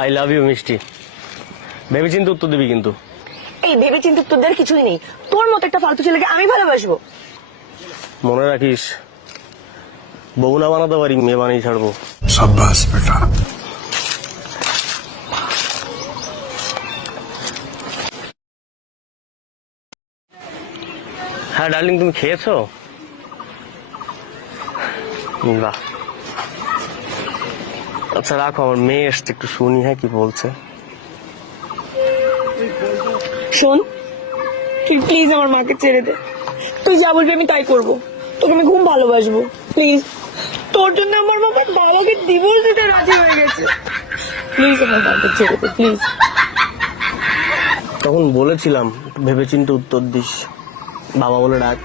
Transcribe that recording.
I love you মিষ্টি। ভেবে চিন্তে উত্তর দিবি কিন্তু। এই ভেবে চিন্তে উত্তর দেওয়ার কিছুই নেই। তোর মতো একটা ফালতু ছেলেকে আমি ভালোবাসবো? মনে রাখিস, বউ না বানাতে পারি, মেয়ে বানিয়ে ছাড়বো। शाबाश बेटा। হ্যাঁ ডার্লিং, তুমি খেয়েছো? বাহ, আচ্ছা রাখো, আমার মেয়ে এসছে, একটু শুনি হ্যাঁ কি বলছে। শোন, তুই প্লিজ আমার মাকে ছেড়ে দে। তুই যা বলবি আমি তাই করবো। তোকে আমি খুব ভালোবাসবো, প্লিজ। তোর জন্য আমার বাবা বাবাকে ডিভোর্স দিতে রাজি হয়ে গেছে। প্লিজ আমার মাকে ছেড়ে দে, প্লিজ। তখন বলেছিলাম একটু ভেবে চিন্তে উত্তর দিস, বাবা বলে ডাক।